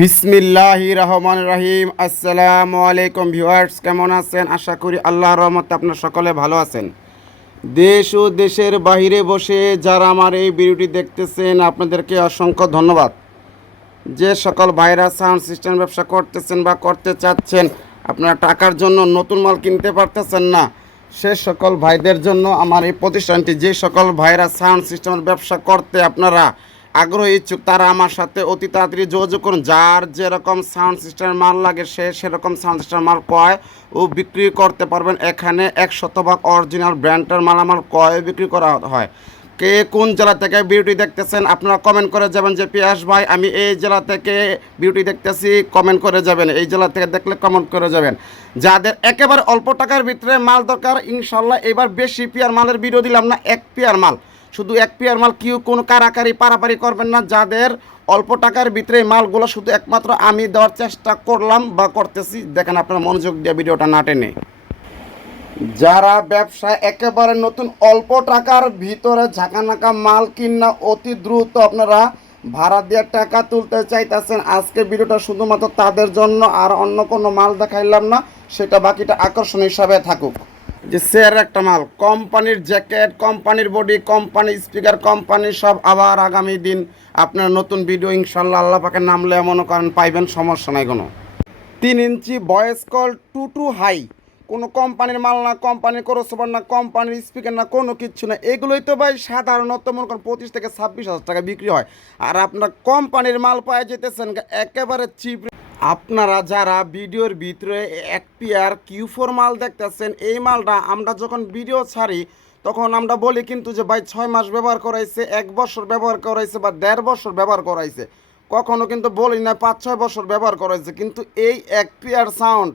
বিসমিল্লাহ রহমান রহিম। আসসালামু আলাইকুম ভিউয়ার্স, কেমন আছেন? আশা করি আল্লাহ রহমতে আপনার সকলে ভালো আছেন। দেশ ও দেশের বাইরে বসে যারা আমার এই ভিডিওটি দেখতেছেন, আপনাদেরকে অসংখ্য ধন্যবাদ। যে সকল ভাইরা সাউন্ড সিস্টেম ব্যবসা করতেছেন বা করতে চাচ্ছেন, আপনারা টাকার জন্য নতুন মাল কিনতে পারতেছেন না, সে সকল ভাইদের জন্য আমার এই প্রতিষ্ঠানটি, যে সকল ভাইরা সাউন্ড সিস্টেমের ব্যবসা করতে আপনারা আগ্রহী ইচ্ছুক, তারা আমার সাথে অতি তাড়াতাড়ি যোগাযোগ করুন। যার যেরকম সাউন্ড সিস্টেমের মাল লাগে, সে সেরকম সাউন্ড সিস্টেমের মাল ক্রয় ও বিক্রি করতে পারবেন। এখানে এক শতভাগ অরিজিনাল ব্র্যান্ডের মালামাল ক্রয় ও বিক্রি করা হয়। কে কোন জেলা থেকে বিউটি দেখতেছেন, আপনারা কমেন্ট করে যাবেন যে পিয়াস ভাই, আমি এই জেলা থেকে বিউটি দেখতেছি কমেন্ট করে যাবেন। এই জেলা থেকে দেখলে কমেন্ট করে যাবেন। যাদের একেবারে অল্প টাকার ভিতরে মাল দরকার, ইনশাল্লাহ এবার বেশি পিয়ার মালের ভিডিও দিলাম না, এক পিয়ার মাল। শুধু এক পিয়ার মাল কেউ কোনো কারাকারি, পারাপারি করবেন না। যাদের অল্প টাকার ভিতরে মালগুলো শুধু একমাত্র আমি দেওয়ার চেষ্টা করলাম বা করতেছি, দেখেন আপনারা মনোযোগ দিয়ে ভিডিওটা না টেনে। যারা ব্যবসায় একেবারে নতুন অল্প টাকার ভিতরে ঝাঁকানাকা মাল কিনা অতি দ্রুত আপনারা ভাড়া দিয়ে টাকা তুলতে চাইতেছেন, আজকে ভিডিওটা শুধুমাত্র তাদের জন্য আর অন্য কোনো মাল দেখাইলাম না, সেটা বাকিটা আকর্ষণ হিসাবে থাকুক। যে স্যার একটা মাল, কোম্পানির জ্যাকেট, কোম্পানির বডি কোম্পানির স্পিকার, কোম্পানি সব আবার আগামী দিন আপনার নতুন ভিডিও ইনশাল্লাহ আল্লাহ পাকে নামলে মনে করেন পাইবেন, সমস্যা নাই কোনো। তিন inch voice call two two high, কোনো কোম্পানির মাল না, কোম্পানির ক্রসওভার না, কোম্পানির স্পিকার না, কোনো কিচ্ছু না। এগুলোই তো ভাই সাধারণত মনে করেন পঁচিশ থেকে ছাব্বিশ হাজার টাকা বিক্রি হয়। আর আপনার কোম্পানির মাল পাওয়া যেতেছেন একেবারে চিপ আপনারা যারা ভিডিওর ভিতরে এক পিয়ার কিউ ফোর মাল দেখতেছেন, এই মালটা আমরা যখন ভিডিও ছাড়ি, তখন আমরা বলি কিন্তু যে, ভাই, ছয় মাস ব্যবহার করাইছে, এক বছর ব্যবহার করাইছে বা দেড় বছর ব্যবহার করাইছে। কখনো কিন্তু বলি না পাঁচ, ছয় বছর ব্যবহার করাইছে, কিন্তু এই এক পিয়ার সাউন্ড,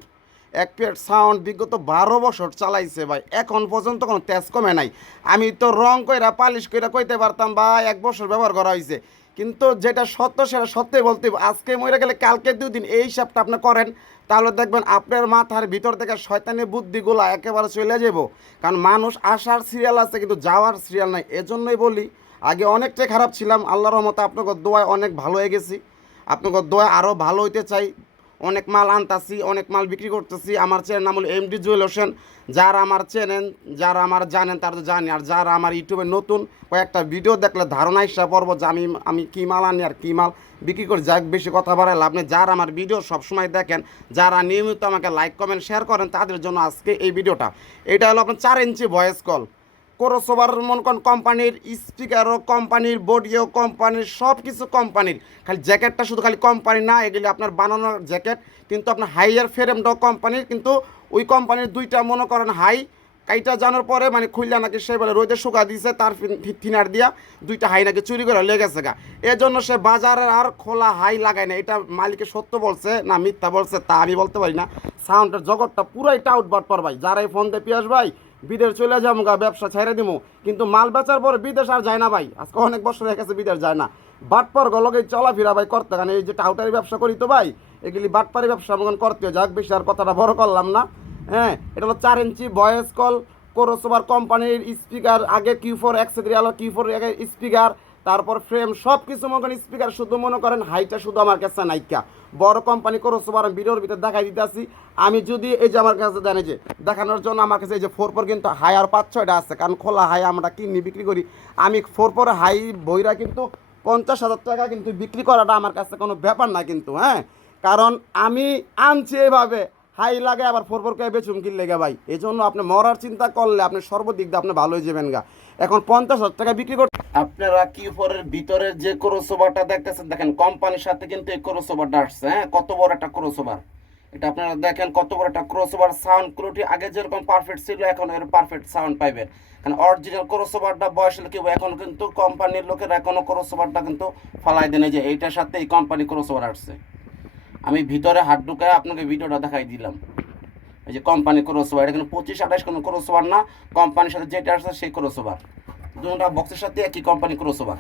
এক পিয়ার সাউন্ড বিগত বারো বছর চালাইছে, ভাই। এখন পর্যন্ত কোনো তেজ কমে নাই। আমি তো রং কইরা, পালিশ কইরা কইতে পারতাম বা এক বছর ব্যবহার করা হয়েছে কিন্তু যেটা সত্য সেটা সত্যি বলতে। আজকে মরে গেলে, কালকে দুদিন এই হিসাবটা আপনি করেন, তাহলে দেখবেন আপনার মাথার ভিতর থেকে শয়তানি বুদ্ধিগুলো একেবারে চলে যাব কারণ মানুষ আসার সিরিয়াল আছে, কিন্তু যাওয়ার সিরিয়াল নাই। এজন্যই বলি, আগে অনেকটাই খারাপ ছিলাম। আল্লাহর রহমতে আপনাকে দোয়ায় অনেক ভালো হয়ে গেছি। আপনাকে দোয়া আরও ভালো হইতে চাই। অনেক মাল আনতাছি, অনেক মাল বিক্রি করতেছি। আমার চ্যানেল নাম হলো এমডি জুয়েল হোসেন। যারা আমার চেনেন, যারা আমার জানেন, তারা তো জানি। আর যারা আমার ইউটিউবে নতুন, কয়েকটা ভিডিও দেখলে ধারণা হিসাবে পড়ব যে আমি আমি কী মাল আনি আর কী মাল বিক্রি করে। যাক বেশি কথা লাভ নেই। যারা আমার ভিডিও সবসময় দেখেন, যারা নিয়মিত আমাকে লাইক, কমেন্ট শেয়ার করেন, তাদের জন্য আজকে এই ভিডিওটা। এটা হলো আপনার চার ইঞ্চি ভয়েস কল ক্রসওভার মন কোন কোম্পানির স্পিকারও কোম্পানির বডিও কোম্পানির সব কিছু কোম্পানির। খালি জ্যাকেটটা শুধু খালি কোম্পানি না, এগুলি আপনার বানানোর জ্যাকেট, কিন্তু আপনার হাইয়ার ফ্রেমটাও কোম্পানির, কিন্তু ওই কোম্পানির দুইটা মনে করেন হাই, কাইটা জানার পরে মানে খুললা নাকি সে বলে রোদে শুকা দিয়েছে তার থিনার দিয়া দুইটা হাই নাকি চুরি করে লেগেছে গা। এজন্য সে বাজারে আর খোলা হাই লাগায় না, এটা মালিকে সত্য বলছে না মিথ্যা বলছে তা আমি বলতে পারি না। সাউন্ডের জগৎটা পুরাই টাউট বাট পর ভাই, যারাই ফোন দিয়ে পিয়াস ভাই বিদেশ চলে যাব গা ব্যবসা ছেড়ে দিবো কিন্তু মাল বেচার পর বিদেশ আর যায় না ভাই। আজকে অনেক বছর হয়ে গেছে বিদেশ যায় না। বাটপার গলকে চলাফেরা ভাই করতে কারণ এই যে টাউটারি ব্যবসা করি তো ভাই, এগুলি বাটপারি ব্যবসা আমাকে করতে। যাক বেশি আর কথাটা বড় করলাম না। হ্যাঁ এটা হলো চার ইঞ্চি ভয়েস কল কোরোসোবার কোম্পানির স্পিকার আগে কিউ ফোর এক্সেদ্রি আলো কিউ ফোর স্পিকার তারপর ফ্রেম সব কিছু মনে করেন স্পিকার শুধু মনে করেন হাইটা শুধু আমার কাছে নাইকা। বড় কোম্পানি কোরোসোবার আমি ভিডিওর ভিতরে দেখাই দিতেছি আমি যদি এই যে আমার কাছে জানি যে দেখানোর জন্য আমার কাছে এই যে ফোর ফোর কিন্তু হাই আর পাঁচ ছয়টা আছে, কারণ খোলা হাই আমরা কিনি বিক্রি করি। আমি ফোর ফোর হাই বইরা কিন্তু পঞ্চাশ হাজার টাকা কিন্তু বিক্রি করাটা আমার কাছে কোনো ব্যাপার না কিন্তু হ্যাঁ? কারণ আমি আনছি এভাবে। হাই লাগে, আবার ফোর ফোর করে বেচুম কিনলে গা ভাই। এই জন্য আপনি মরার চিন্তা করলে আপনি সর্বদিক দিয়ে আপনি ভালো হয়ে যাবেন গা। এখন পঞ্চাশ হাজার টাকা বিক্রি করতে আপনারা কি ফোরের ভিতরের যে ক্রোসোভারটা দেখতেছেন, দেখেন কোম্পানির সাথে কিন্তু এই ক্রোসোভারটা আসছে হ্যাঁ? কত বড় একটা ক্রোসোভার এটা আপনারা দেখেন কত বড় একটা ক্রোসোভার সাউন্ড কোয়ালিটি আগে যেরকম পারফেক্ট ছিল, এখন এর পারফেক্ট সাউন্ড পাইবেন। কারণ অরিজিনাল ক্রোসোভারটা বয়স হলে কি এখন কিন্তু কোম্পানির লোকেরা এখনও ক্রোসোভারটা কিন্তু ফালাই দেন যে এইটার সাথে এই কোম্পানি ক্রোসোভার আসছে। আমি ভিতরে হাত ঢুকায় আপনাকে ভিডিওটা দেখাই দিলাম। এই যে কোম্পানি ক্রসওভার এটা কিন্তু পঁচিশ, আঠাশ কোনো ক্রসওভার না কোম্পানির সাথে যেটা আসছে সেই ক্রসওভার দুটা বক্সের সাথে একই কোম্পানি ক্রসওভার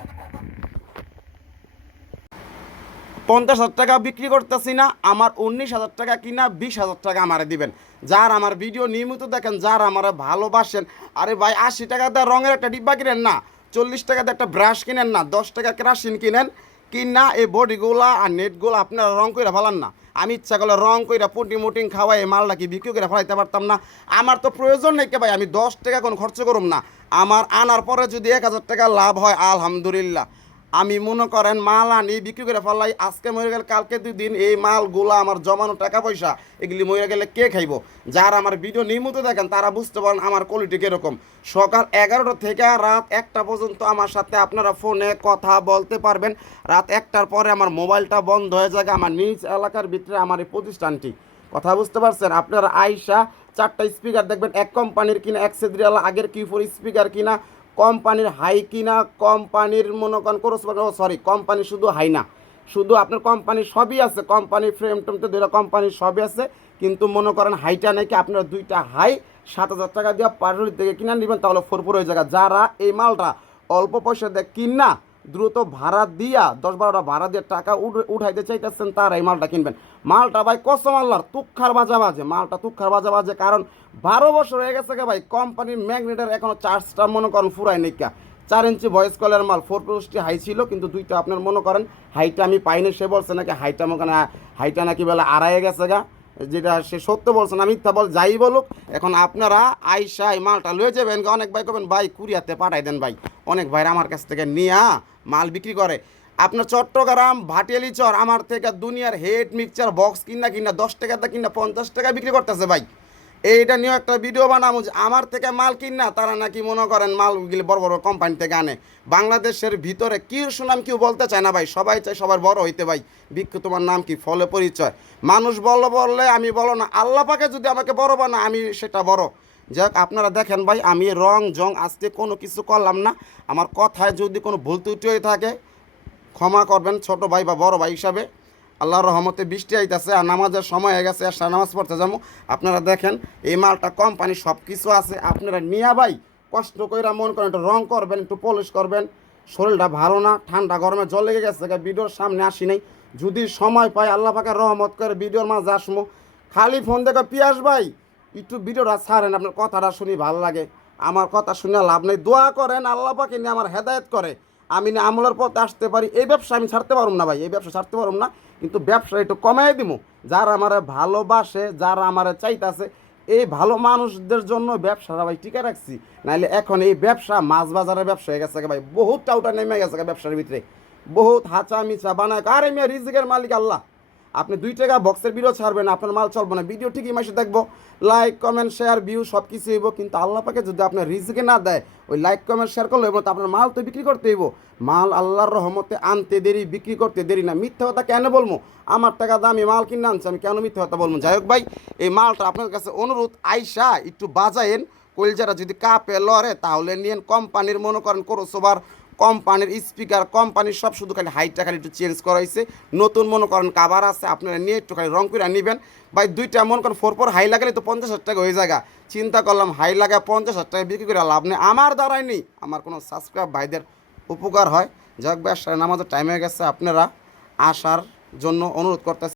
পঞ্চাশ হাজার টাকা বিক্রি করতেছি না, আমার উনিশ হাজার টাকা কিনা বিশ হাজার টাকা আমারে দিবেন। যার আমার ভিডিও নিয়মিত দেখেন, যার আমার ভালোবাসেন, আরে ভাই আশি টাকা দিয়ে রঙের একটা ডিব্বা কিনেন না, চল্লিশ টাকা দিয়ে একটা ব্রাশ কিনেন না, দশ টাকা কেরাসিন কিনেন কিনা এই বডিগুলা আর নেটগুলো আপনারা রং করে ফেলান না। আমি ইচ্ছা করলে রং করে পুটি মুটিং খাওয়াই, এই মালটা কি বিক্রি করে ফেলাইতে পারতাম না। আমার তো প্রয়োজন নেই কে ভাই, আমি দশ টাকা কোনো খরচ করুম না। আমার আনার পরে যদি এক হাজার টাকা লাভ হয়, আলহামদুলিল্লাহ। আমি মনে করেন মাল আনি, বিক্রি করে ফেলাই, আজকে মরে গেলে, কালকে দুই দিন এই মালগুলো আমার জমানো টাকা পয়সা এগুলি মরে গেলে কে খাইব? যারা আমার ভিডিও নিয়মিত দেখেন, তারা বুঝতে পারেন আমার কোয়ালিটি কীরকম। সকাল এগারোটা থেকে রাত একটা পর্যন্ত আমার সাথে আপনারা ফোনে কথা বলতে পারবেন। রাত একটার পরে আমার মোবাইলটা বন্ধ হয়ে যাবে, আমার নিজ এলাকার ভিতরে আমার এই প্রতিষ্ঠানটি। কথা বুঝতে পারছেন? আপনারা আইসা চারটা স্পিকার দেখবেন, এক কোম্পানির কিনা, এক সেদ্রিয়াল আগের কিউ ফোর স্পিকার কিনা কোম্পানির হাই কিনা, কোম্পানির মনে করেন ক্রস সরি কোম্পানি শুধু হাই না। শুধু আপনার কোম্পানি সবই আছে, কোম্পানি ফ্রেম টেম তো দুইটা কোম্পানি সবই আছে, কিন্তু মনে করেন হাইটা নাকি আপনার দুইটা হাই, সাত হাজার টাকা দিয়ে পারুলি থেকে কিনা নেবেন, তাহলে ফোরপুর হয়ে যাবে যারা এই মালটা অল্প পয়সা দিয়ে কিনা দ্রুত ভাড়া দিয়া, দশ বারোটা ভাড়া দিয়ে টাকা উঠ- উঠাইতে চাইতেছেন তারা এই মালটা কিনবেন। মালটা ভাই কসম আল্লাহর, তুক্ষার বাজা বাজে মালটা তুক্ষার বাজা বাজে কারণ বারো বছর হয়ে গেছে ভাই, কোম্পানির ম্যাগনেটের এখনও চার্জটা মনে করেন ফুরাই নিকা চার ইঞ্চি ভয়েস কলের মাল ফোর প্রোস্টি হাই ছিল, কিন্তু দুইটা আপনার মনে করেন হাইটা আমি পাইনি, সে বলছে নাকি হাইটা মনে হাইটা নাকি বেলা আড়াই গেছে গা। যেটা সে সত্য বলছে না, মিথ্যা বল, যাই বলুক, এখন আপনারা আইসা মালটা লয়ে যাবেন। অনেক ভাই করবেন ভাই, কুরিয়াতে পাঠাই দেন ভাই। অনেক ভাইরা আমার কাছ থেকে নিয়া মাল বিক্রি করে। আপনার চট্টগ্রাম, ভাটিয়ালি চর, আমার থেকে দুনিয়ার হেড মিক্সচার বক্স কিনা কিনা, দশ টাকাতে কিনা পঞ্চাশ টাকা বিক্রি করতেছে ভাই। এইটা নিয়েও একটা ভিডিও বানাবো যে আমার থেকে মাল কিন না তারা নাকি মনে করেন মাল মালগুলি বড় বড় কোম্পানি থেকে আনে বাংলাদেশের ভিতরে কি সুনাম কেউ বলতে চায় না ভাই, সবাই চায় সবার বড় হইতে ভাই। বিক্ষু তোমার নাম কি? ফলে পরিচয়। মানুষ বলল বললে আমি বলো না, আল্লাহ পাকে যদি আমাকে বড় বানা, আমি সেটা বড়। যাক, আপনারা দেখেন ভাই, আমি রং, জং আজকে কোনো কিছু করলাম না। আমার কথায় যদি কোনো ভুল ত্রুটি হয়ে থাকে, ক্ষমা করবেন ছোট ভাই বা বড় ভাই হিসাবে। আল্লাহর রহমতে বৃষ্টি আইতেছে আর নামাজের সময় হয়ে গেছে আর নামাজ পড়তে যাব। আপনারা দেখেন, এই মালটা কোম্পানি সব কিছু আছে। আপনারা নিয়া ভাই, কষ্ট কইরা মন করেন, একটু রং করবেন, একটু পলিশ করবেন। শরীরটা ভালো না, ঠান্ডা গরমে জল লেগে গেছে ভিডিওর সামনে আসি নাই। যদি সময় পাই, আল্লাহ পাকে রহমত করে ভিডিওর মাঝে আসমো খালি ফোন দেখে, পিয়াস ভাই, একটু ভিডিওটা ছাড়েন, আপনার কথাটা শুনি ভালো লাগে। আমার কথা শুনে লাভ নেই। দোয়া করেন, আল্লাহ পাকে নিয়ে আমার হেদায়েত করে। আমি না আমলের পথে আসতে পারি, এই ব্যবসা আমি ছাড়তে পারব না ভাই, এই ব্যবসা ছাড়তে পারব না। কিন্তু ব্যবসা একটু কমাই দিব যারা আমার ভালোবাসে, যারা আমার চাইতাছে, এই ভালো মানুষদের জন্য ব্যবসাটা ভাই টিকে রাখছি। নাহলে এখন এই ব্যবসা মাছ বাজারের ব্যবসা হয়ে গেছে ভাই। বহুত টাউটা নেমে গেছে ব্যবসার ভিতরে। বহুত হাঁচা মিছা বানায় আরে মেয়ে, রিজিকের মালিক আল্লাহ। আপনি দুই টাকা বক্সের ভিডিও ছাড়বেন আপনার মাল চলবে না। ভিডিও ঠিকই মাসে দেখব। লাইক কমেন্ট শেয়ার ভিউ সব কিছু হইব। কিন্তু আল্লাহ পাকে যদি আপনার রিজিকে না দেয়, ওই লাইক কমেন্ট শেয়ার করলে এবং আপনার মাল তো বিক্রি করতে হইব। মাল আল্লাহর রহমতে আনতে দেরি, বিক্রি করতে দেরি না। মিথ্যা কথা কেন বলব? আমার টাকা দামি মাল কিনে আনছে, আমি কেন মিথ্যা কথা বলব? যাই হোক ভাই, এই মালটা আপনার কাছে অনুরোধ আইসা একটু বাজায়েন। কলজারা যদি কাপে, লড়ে, তাহলে নিয়েন। কোম্পানির মনে করেন করোসোবার কোম্পানির স্পিকার, কোম্পানির সব শুধু খালি হাইটটা খালি একটু চেঞ্জ করা হয়েছে। নতুন মনে করেন কাবার আছে, আপনারা নিয়ে একটু খালি রং করে নেবেন। ভাই, দুইটা মনে করেন ফোর ফোর হাই লাগালে তো পঞ্চাশ হাজার টাকা হয়ে জায়গা চিন্তা করলাম হাই লাগায় পঞ্চাশ হাজার টাকা বিক্রি করে লাভ নেই। আমার দ্বারাই নেই। আমার কোনো সাবস্ক্রাইব ভাইদের উপকার হয়। যাক ব্যবসায় নামাজের টাইম হয়ে গেছে। আপনারা আসার জন্য অনুরোধ করতেছি।